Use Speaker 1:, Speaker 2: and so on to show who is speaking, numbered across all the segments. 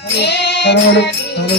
Speaker 1: Hello hello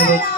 Speaker 1: Evet.